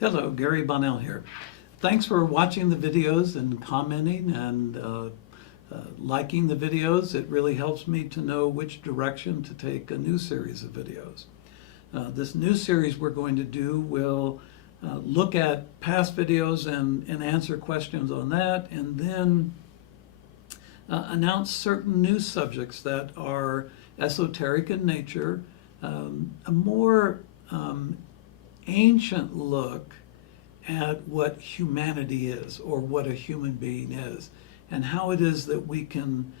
Hello, Gary Bonnell here. Thanks for watching the videos and commenting and liking the videos. It really helps me to know which direction to take a new series of videos. This new series we're going to do will look at past videos and answer questions on that, and then announce certain new subjects that are esoteric in nature, a more ancient look at what humanity is, or what a human being is, and how it is that we can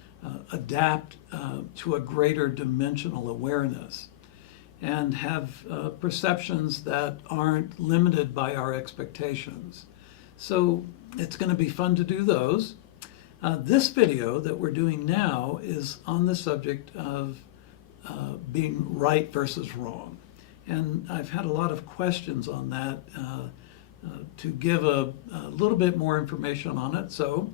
adapt to a greater dimensional awareness and have perceptions that aren't limited by our expectations. So it's going to be fun to do those. This video that we're doing now is on the subject of being right versus wrong. And I've had a lot of questions on that to give a little bit more information on it. So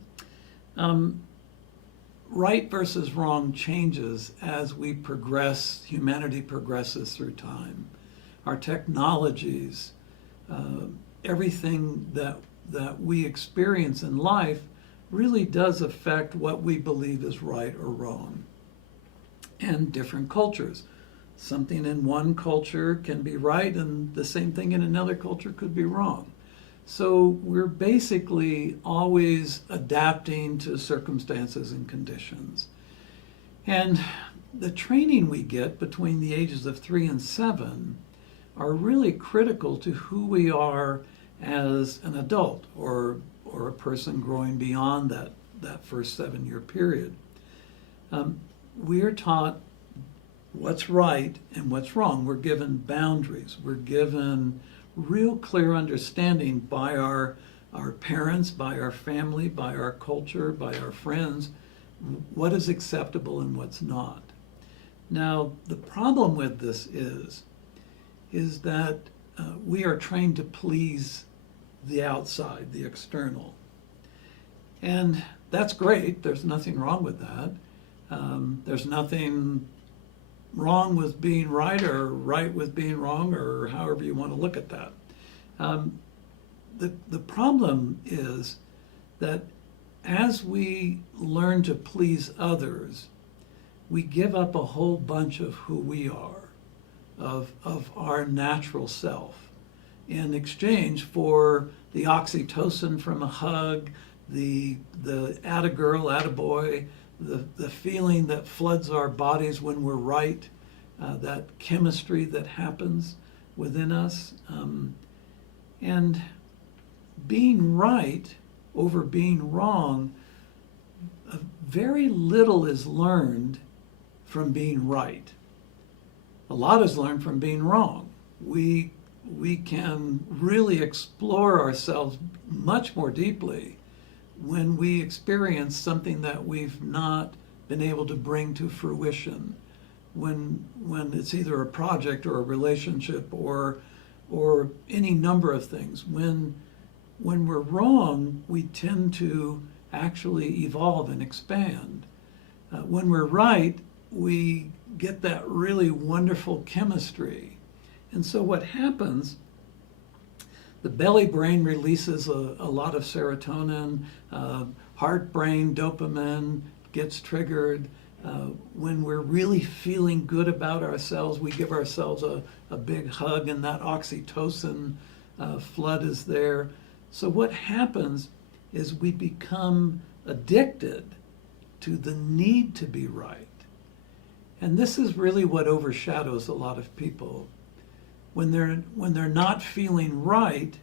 right versus wrong changes as we progress, humanity progresses through time. Our technologies, everything that we experience in life really does affect what we believe is right or wrong. And different cultures. Something in one culture can be right and the same thing in another culture could be wrong. So we're basically always adapting to circumstances and conditions. And the training we get between the ages of 3 and 7 are really critical to who we are as an adult or a person growing beyond that first 7-year period. We are taught what's right and what's wrong. We're given boundaries. We're given real clear understanding by our parents, by our family, by our culture, by our friends, what is acceptable and what's not. Now, the problem with this is that we are trained to please the outside, the external. And that's great. There's nothing wrong with that. There's nothing wrong with being right or right with being wrong, or however you want to look at that. The problem is that as we learn to please others, we give up a whole bunch of who we are, of our natural self, in exchange for the oxytocin from a hug, the atta-girl, atta-boy, the feeling that floods our bodies when we're right, that chemistry that happens within us. And being right over being wrong, very little is learned from being right. A lot is learned from being wrong. We can really explore ourselves much more deeply when we experience something that we've not been able to bring to fruition, when it's either a project or a relationship or any number of things. When we're wrong, we tend to actually evolve and expand. When we're right, we get that really wonderful chemistry. And so what happens, the belly brain releases a lot of serotonin, heart brain dopamine gets triggered. When we're really feeling good about ourselves, we give ourselves a big hug, and that oxytocin flood is there. So what happens is we become addicted to the need to be right. And this is really what overshadows a lot of people. When they're not feeling right,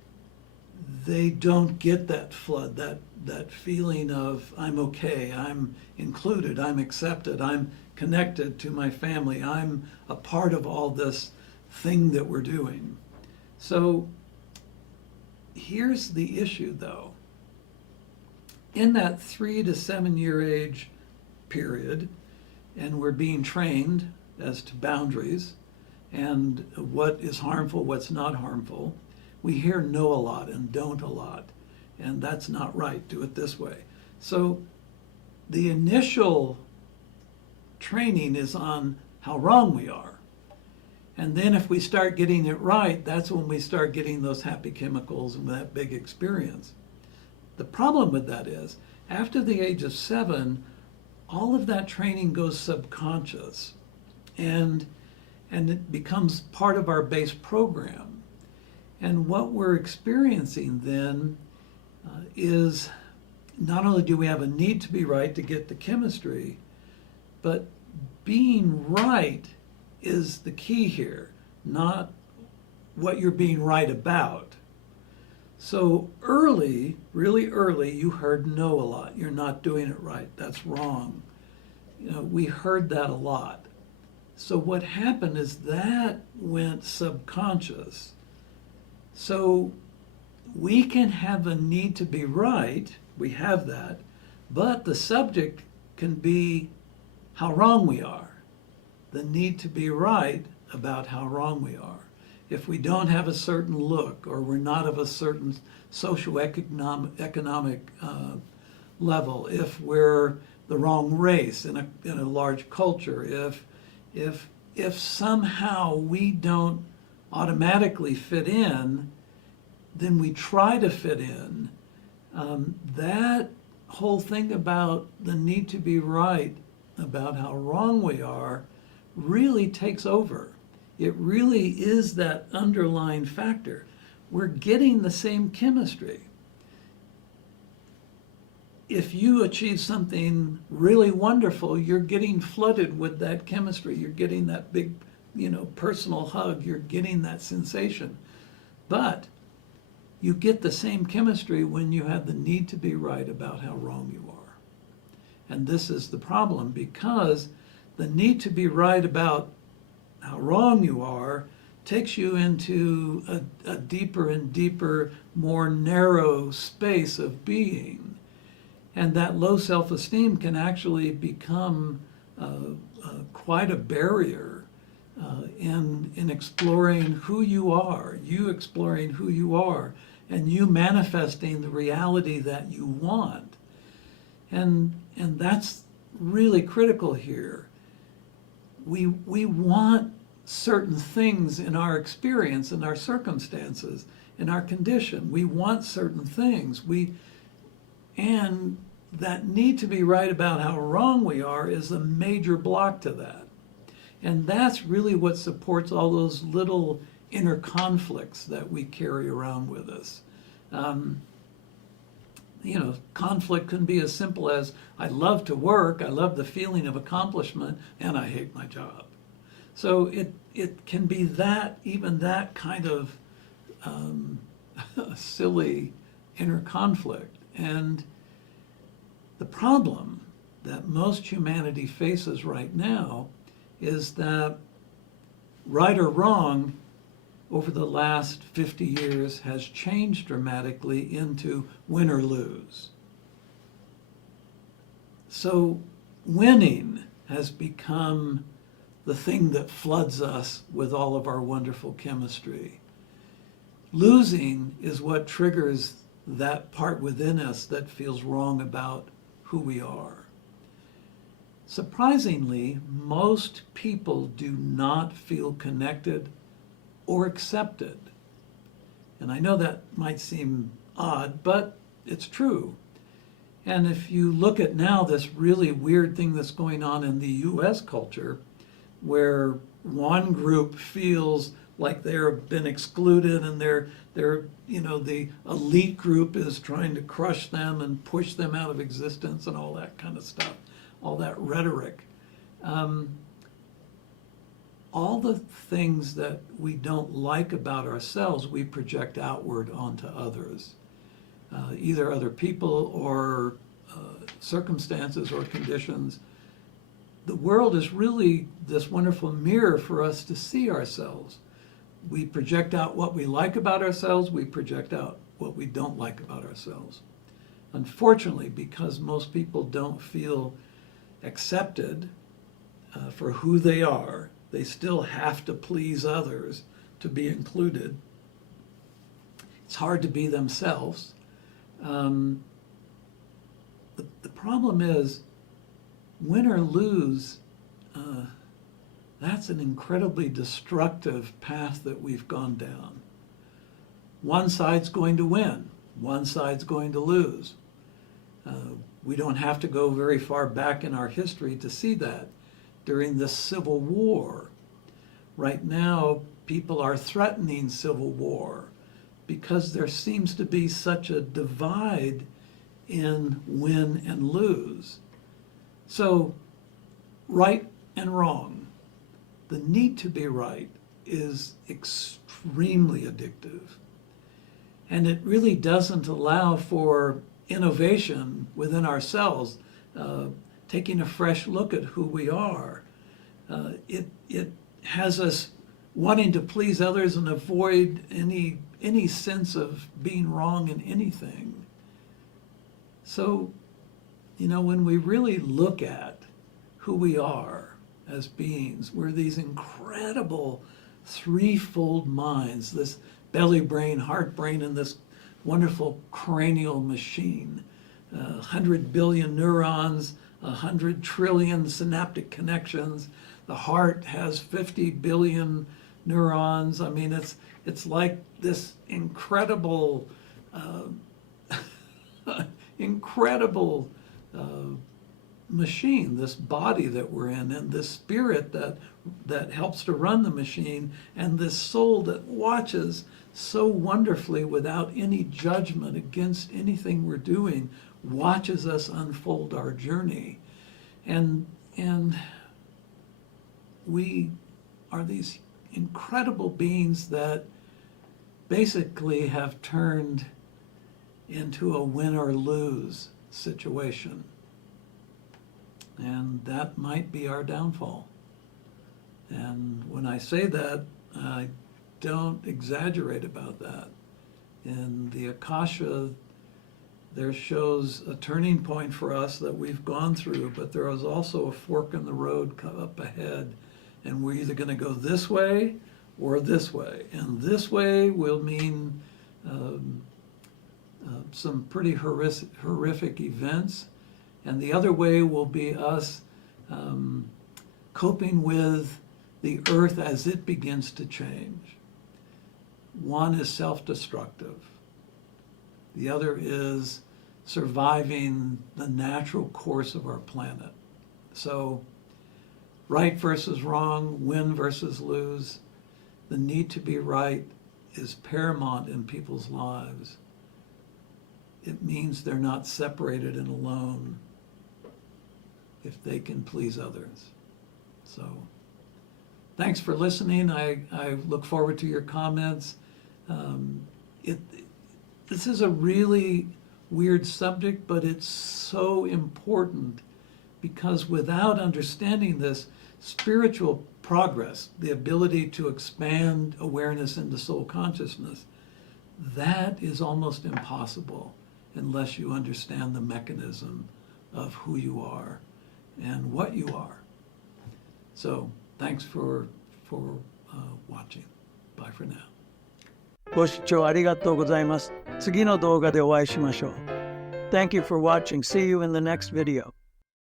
they don't get that flood, that feeling of I'm okay, I'm included, I'm accepted, I'm connected to my family, I'm a part of all this thing that we're doing. So here's the issue though. In that 3 to 7 year age period, and we're being trained as to boundaries and what is harmful, what's not harmful, we hear no a lot and don't a lot. And that's not right, do it this way. So the initial training is on how wrong we are. And then if we start getting it right, that's when we start getting those happy chemicals and that big experience. The problem with that is, after the age of 7, all of that training goes subconscious, and it becomes part of our base program. And what we're experiencing then is not only do we have a need to be right to get the chemistry, but being right is the key here, not what you're being right about. So early, really early, you heard no a lot. You're not doing it right. That's wrong. We heard that a lot. So what happened is that went subconscious. So we can have a need to be right. We have that. But the subject can be how wrong we are. The need to be right about how wrong we are. If we don't have a certain look, or we're not of a certain socioeconomic level, if we're the wrong race in a large culture, if somehow we don't automatically fit in, then we try to fit in. That whole thing about the need to be right about how wrong we are really takes over. It really is that underlying factor. We're getting the same chemistry. If you achieve something really wonderful, you're getting flooded with that chemistry. You're getting that big, personal hug. You're getting that sensation. But you get the same chemistry when you have the need to be right about how wrong you are. And this is the problem, because the need to be right about how wrong you are takes you into a deeper and deeper, more narrow space of being. And that low self-esteem can actually become quite a barrier in exploring who you are, you exploring who you are, and you manifesting the reality that you want. And that's really critical here. We want certain things in our experience, in our circumstances, in our condition. We want certain things. And that need to be right about how wrong we are is a major block to that. And that's really what supports all those little inner conflicts that we carry around with us. Conflict can be as simple as, I love to work, I love the feeling of accomplishment, and I hate my job. So it can be that, even that kind of silly inner conflict. And the problem that most humanity faces right now is that right or wrong over the last 50 years has changed dramatically into win or lose. So winning has become the thing that floods us with all of our wonderful chemistry. Losing is what triggers that part within us that feels wrong about who we are. Surprisingly, most people do not feel connected or accepted. And I know that might seem odd, but it's true. And if you look at now this really weird thing that's going on in the US culture, where one group feels like they've been excluded and they're the elite group is trying to crush them and push them out of existence and all that kind of stuff, all that rhetoric. All the things that we don't like about ourselves, we project outward onto others, either other people or circumstances or conditions. The world is really this wonderful mirror for us to see ourselves. We project out what we like about ourselves, we project out what we don't like about ourselves. Unfortunately, because most people don't feel accepted for who they are, they still have to please others to be included. It's hard to be themselves. The problem is, win or lose, that's an incredibly destructive path that we've gone down. One side's going to win, one side's going to lose. We don't have to go very far back in our history to see that. During the Civil War, right now, people are threatening civil war because there seems to be such a divide in win and lose. So, right and wrong, the need to be right is extremely addictive. And it really doesn't allow for innovation within ourselves, taking a fresh look at who we are. It has us wanting to please others and avoid any sense of being wrong in anything. So, when we really look at who we are as beings, we're these incredible threefold minds, this belly brain, heart brain, and this wonderful cranial machine. 100 billion neurons, 100 trillion synaptic connections. The heart has 50 billion neurons. I mean, it's like this incredible, incredible machine, this body that we're in, and this spirit that helps to run the machine, and this soul that watches so wonderfully without any judgment against anything we're doing, watches us unfold our journey. And we are these incredible beings that basically have turned into a win or lose situation. And that might be our downfall. And when I say that, I don't exaggerate about that. In the Akasha, there shows a turning point for us that we've gone through, but there is also a fork in the road up ahead, and we're either going to go this way or this way. And this way will mean some pretty horrific events, and the other way will be us coping with the earth as it begins to change. One is self-destructive. The other is surviving the natural course of our planet. So, right versus wrong, win versus lose. The need to be right is paramount in people's lives. It means they're not separated and alone if they can please others. So, thanks for listening. I look forward to your comments. This is a really weird subject, but it's so important because without understanding this, spiritual progress, the ability to expand awareness into soul consciousness, that is almost impossible unless you understand the mechanism of who you are and what you are. So, thanks for watching. Bye for now. ご視聴ありがとうございます。次の動画でお会いしましょう。Thank you for watching. See you in the next video.